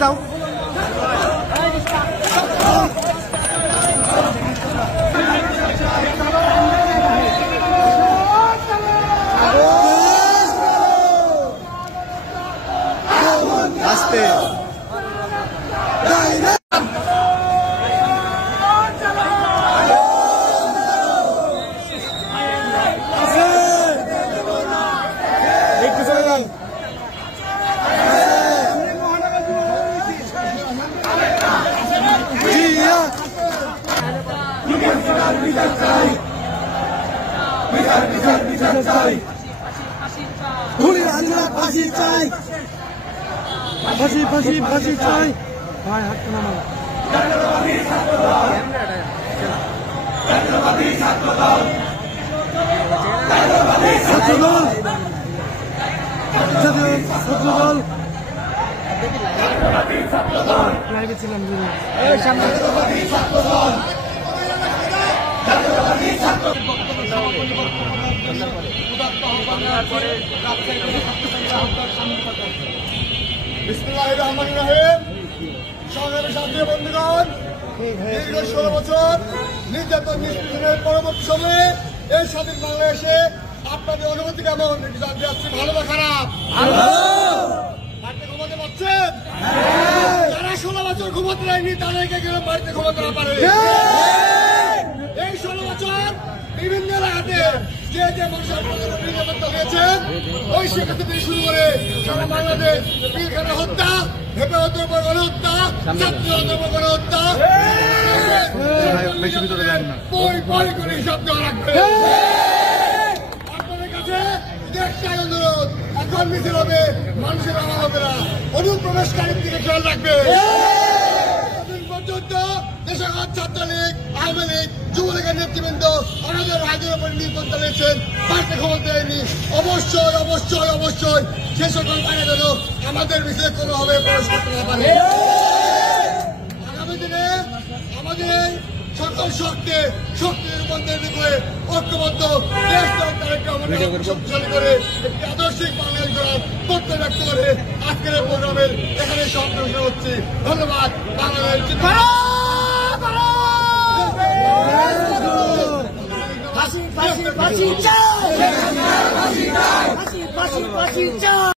যাও আস্তে ফাঁসি চাই ফাঁসি চাই ভাই হাত নামাও লাইভে ছিলাম বিসমিল্লাহির রহমানির রহিম। সংগ্রামী সাথী বন্ধুগণ, দীর্ঘ 16 বছর নির্যাতন নিষ্পীড়নের পরবর্তী সময়ে এই স্বাধীন বাংলাদেশে আপনাদের অনুভূতি কেমন জানতে চাচ্ছি। ভালো না খারাপ? বাড়িতে ঘুমাতে পারছেন? যারা 16 বছর ঘুমাতে যায়নি তাদেরকে কেন বাড়িতে ঘুমাতে না পারে? এই 16 বছর বিভিন্ন এলাকাতে যে যে মানুষের নিরাপত্তা হয়েছেন ওই শিক্ষার্থী থেকে শুরু করে সারা বাংলাদেশ পিলখানা হত্যা, হেফাজতের উপর গণহত্যা, ছাত্রদের উপর গণহত্যা, করে হিসাব দেওয়া লাগবে। আপনাদের কাছে একটাই অনুরোধ, এখন মিছিল হবে, মানুষের আমার হবে না, অনুপ্রবেশকারীর দিকে খেয়াল রাখবে। পর্যন্ত দেশাগত ছাত্রলীগ, আওয়ামী লীগ, যুবলীগের নেতৃবৃন্দ আমাদের রাজ্যের উপর নির্যাতন চালিয়েছেন, পাল্টে খবর দেয়নি। অবশ্যই অবশ্যই অবশ্যই সে সকল বাইরে যেন আমাদের বিষয়ে কোনোভাবে প্রবেশ করতে না পারে। আগামী দিনে আমাদের এই সকল শক্তির রূপান্তরিত করে ঐক্যবদ্ধ দেশ শক্তিশালী করে একটি আদর্শিক বাংলাদেশ গড়ার তথ্য ব্যক্ত করে আজকের এই প্রোগ্রামের এখানে সমাপ্ত হচ্ছে। ধন্যবাদ। বাংলাদেশ ফাঁসি চাই।